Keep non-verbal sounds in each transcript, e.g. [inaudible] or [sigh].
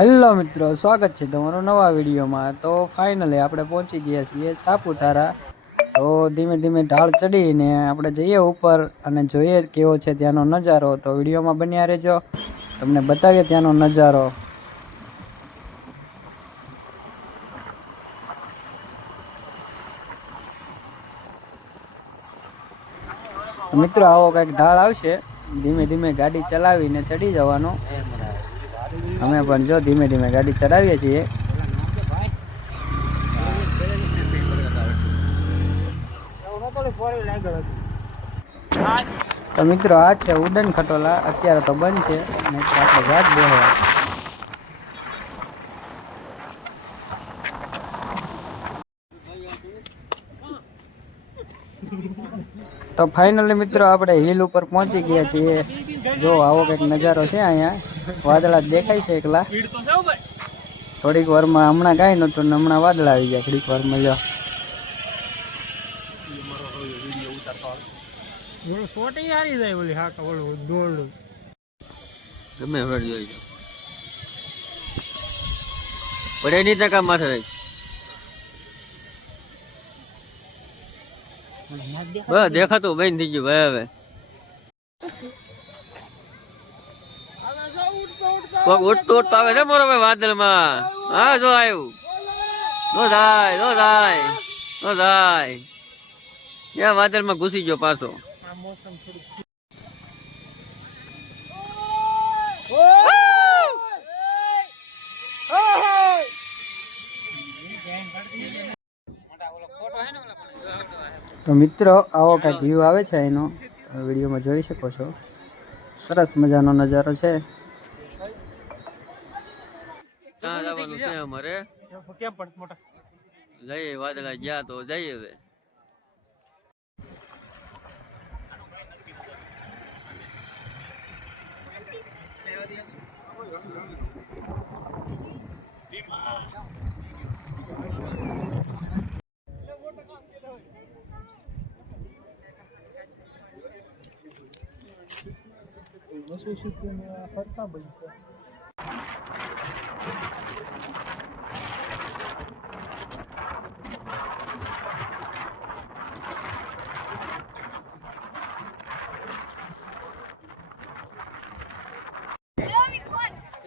Hello મિત્રો, સ્વાગત છે તમારું નવા વિડીયોમાં. તો ફાઇનલી આપણે પહોંચી ગયા છીએ સાપુતારા. તો ધીમે ધીમે ઢાળ ચડીને આપણે જઈએ ઉપર અને જોઈએ કેવો છે ત્યાંનો નજારો. તો વિડીયોમાં બન્યા રહેજો. તમને બતાવીએ ત્યાંનો નજારો. મિત્રો, આવો કંઈક ઢાળ આવશે. ધીમે ધીમે ગાડી ચલાવીને ચડી જવાનું. અમે પણ જો ધીમે ધીમે ગાડી ચલાવીએ છીએ. તો મિત્રો આ છે ઉડન ખટોલા. અત્યારે તો બંધ છે. આપણે જાત બેહવા તો ફાઇનલી મિત્રો આપણે હિલ ઉપર પહોંચી ગયા છીએ. જો આવો કંઈક નજારો છે અહીંયા. વાદળા દેખાય છે એકલા. થોડીક વારમાં હમણાં કાંઈ નહોતું ને હમણાં વાદળા આવી ગયા થોડીક વારમાં જો હવે જોઈ પડે નહીં ટકા માથે રહી. બસ દેખાતું બેન થઈ ગયું ભાઈ હવે. કોક ઉઠતું ઉઠતું આવે છે મોરો ભાઈ વાદળમાં. હા, જો આવ્યું નો જાય નો જાય નો જાય. ત્યાં વાદળમાં ઘૂસી ગયો પાછો. તો મિત્રો, આવો કંઈક વ્યૂ આવે છે એનો વિડીયોમાં જોઈ શકો છો. સરસ મજાનો નજારો છે ત્યાં જવાનું છે અમારે. કેમ પણ મોટા? જઈએ વાદળા ગયા તો જઈએ હવે.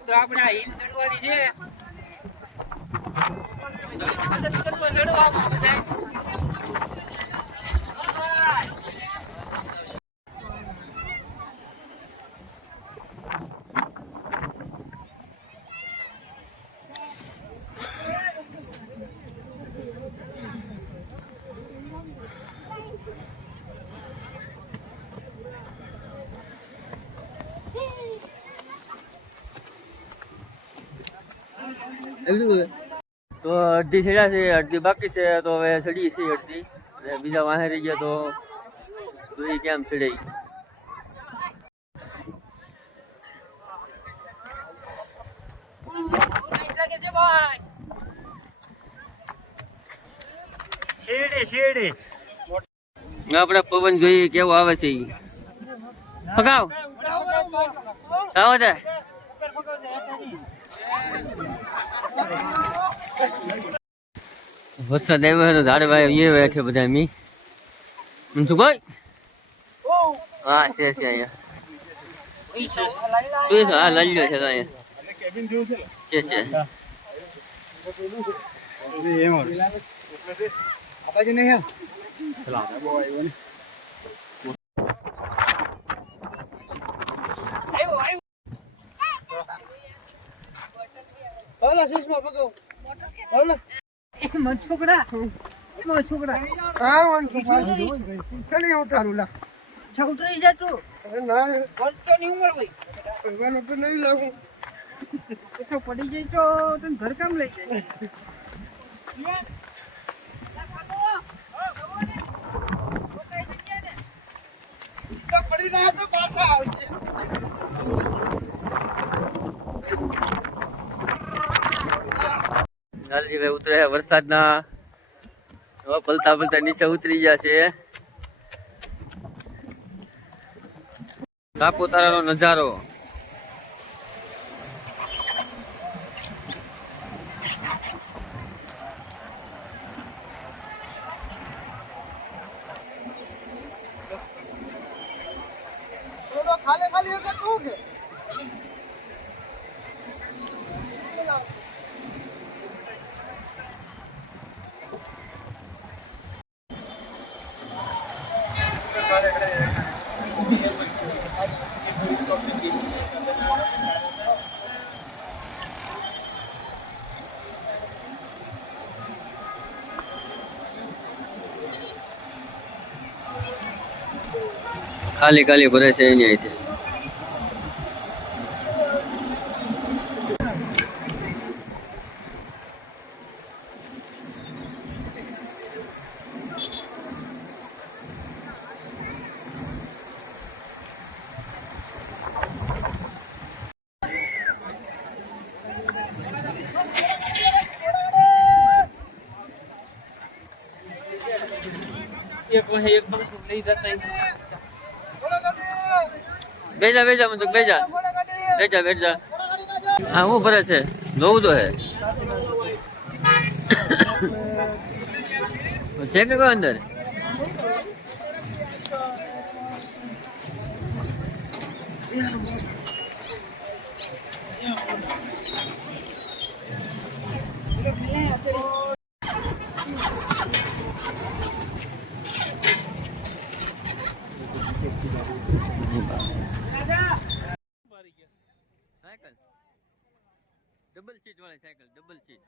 તો આપણે હિલ ચડવાની છે. ચડવામાં બધાય તો અડધી છેડ્યા છે અડધી બાકી છે તો હવે ચડી છે અડધી. અને બીજા વાહે રહી ગયા તો એ કેમ ચડાઈ આપણે પવન જોઈએ કેવો આવે છે. ફગાવ. આવો છે વરસાદ આવ્યો હતો તો ઝાડ ભાઈ એ બેઠે બધા મી. શું ભાઈ હા છે છે અહીંયા. છે? હા લાલ્યો છે તો અહીંયા. છે છે. આવ્યો એમાં છોકરા? એમાં છોકરા? છોકરી. જતું વર્ષોની ઉંમર હોય. તો પડી જાય તો તને ઘર કામ લઈ જાય. લાલજીભાઈ ઉતરે વરસાદના. પલતા પલતા નીચે ઉતરી ગયા છે. સાપુતારાનો નજારો. ખાલી ખાલી તું કે ભરે છે એની અહીંથી બેજા બેજા મને બેજા. બેજા બેજા. હા, હું ભરે છે? જોવું તો હે. [coughs] છે કે કોઈ અંદર? સાયકલ ડબલ સીટ વાળી સાયકલ ડબલ સીટ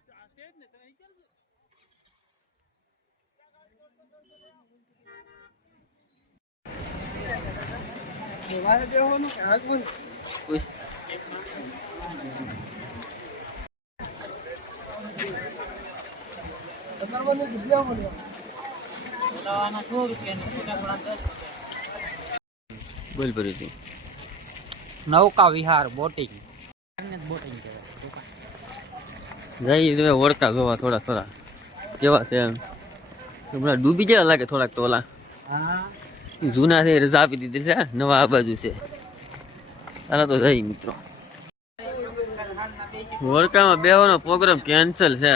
બોલ ભરી નૌકા વિહાર બોટિંગ બોટિંગ. જઈ તમે ઓળખા જોવા થોડા થોડા. કેવા છે એમ. હમણાં ડૂબી જાય લાગે થોડાક તો ઓલા. જૂના છે રજા આપી દીધી છે નવા આ બાજુ છે. તારા તો જઈ મિત્રો. વળકામાં બેવાનો પ્રોગ્રામ કેન્સલ છે.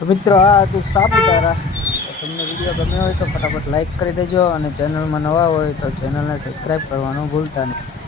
તો મિત્રો, આ હતું સાપુતારા. તમને વીડિયો ગમ્યો હોય તો ફટાફટ લાઇક કરી દેજો અને ચેનલમાં નવા હોય તો ચેનલને સબસ્ક્રાઈબ કરવાનું ભૂલતા નહીં.